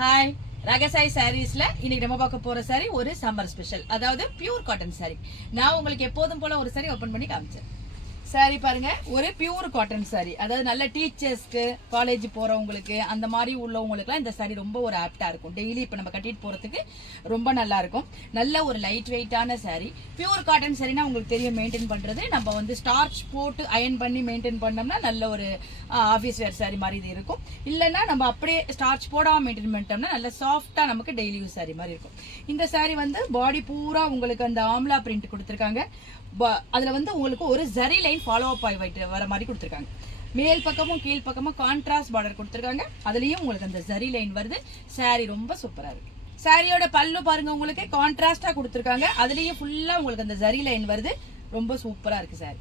Hi ரகசாய் சாரீஸ்ல இன்னைக்கு நம்ம பார்க்க போற சாரி ஒரு சம்மர் ஸ்பெஷல், அதாவது பியூர் காட்டன் சாரி. நான் உங்களுக்கு எப்போதும் போல ஒரு சாரி ஓபன் பண்ணி காமிச்சேன். சாரி பாருங்க, ஒரு பியூர் காட்டன் சாரி, அதாவது நல்ல டீச்சர்ஸ்க்கு, காலேஜ் போறவங்களுக்கு, அந்த மாதிரி உள்ளவங்களுக்குலாம் இந்த சாரி ரொம்ப ஒரு ஆப்டா இருக்கும். டெய்லி இப்ப நம்ம கட்டிட்டு போறதுக்கு ரொம்ப நல்லா இருக்கும். நல்ல ஒரு லைட் வெயிட்டான சாரி. பியூர் காட்டன் சாரினா உங்களுக்கு தெரியும், மெயின்டைன் பண்றது நம்ம வந்து ஸ்டார்ச் போட்டு அயன் பண்ணி மெயின்டைன் பண்ணோம்னா நல்ல ஒரு ஆஃபீஸ் வேர் சாரி மாதிரி இது இருக்கும். இல்லைன்னா நம்ம அப்படியே ஸ்டார்ச் போடாம மெயின்டைன் பண்ணிட்டோம்னா நல்ல சாஃப்டா நமக்கு டெய்லி யூஸ் சாரி மாதிரி இருக்கும். இந்த சாரி வந்து பாடி பூரா உங்களுக்கு அந்த ஆம்லா பிரிண்ட் கொடுத்துருக்காங்க. அதுல வந்து உங்களுக்கு ஒரு ஜரி லைன் ஃபாலோ அப் ஆகி வர மாதிரி கொடுத்துருக்காங்க. மேல் பக்கமும் கீழ் பக்கமும் கான்ட்ராஸ்ட் பார்டர் கொடுத்துருக்காங்க. அதுலயும் உங்களுக்கு அந்த ஜரி லைன் வருது. சாரி ரொம்ப சூப்பரா இருக்கு. சாரியோட பல்லு பாருங்க, உங்களுக்கு கான்ட்ராஸ்டா கொடுத்துருக்காங்க. அதுலயும் ஃபுல்லா உங்களுக்கு அந்த ஜரி லைன் வருது. ரொம்ப சூப்பரா இருக்கு சாரி.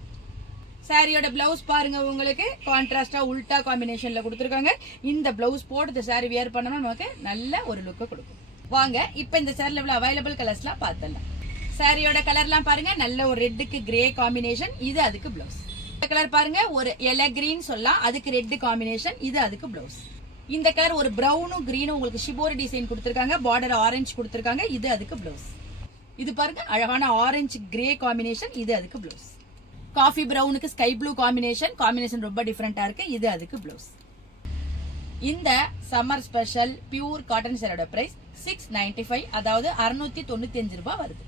சாரியோட பிளவுஸ் பாருங்க, உங்களுக்கு கான்ட்ராஸ்டா உல்டா காம்பினேஷன்ல கொடுத்துருக்காங்க. இந்த பிளவுஸ் போட்டு இந்த சாரி வியர் பண்ணோம்னா நமக்கு நல்ல ஒரு லுக் கொடுக்கும். வாங்க இப்ப இந்த சாரில உள்ள அவைலபிள் கலர்ஸ்லாம் பார்த்தலாம். சாரியோட கலர்லாம் பாருங்க, நல்ல ஒரு ரெட்டுக்கு கிரே காம்பினேஷன், இது அதுக்கு பிளவுஸ். இந்த கலர் பாருங்க, ஒரு எலை கிரீன் சொல்லலாம், அதுக்கு ரெட் காம்பினேஷன், இது அதுக்கு பிளவுஸ். இந்த கலர் ஒரு பிரவுனும் கிரீனும் உங்களுக்கு ஷிபோரி டிசைன் கொடுத்துருக்காங்க, பார்டர் ஆரஞ்சு கொடுத்துருக்காங்க, இது அதுக்கு பிளவுஸ். இது பாருங்க அழகான ஆரஞ்சு கிரே காம்பினேஷன், இது அதுக்கு பிளவுஸ். காஃபி பிரவுனுக்கு ஸ்கை ப்ளூ காம்பினேஷன் ரொம்ப டிஃபரெண்டா இருக்கு, இது அதுக்கு பிளவுஸ். இந்த சம்மர் ஸ்பெஷல் பியூர் காட்டன் சாரியோட பிரைஸ் 695, அதாவது 695 ரூபாய் வருது.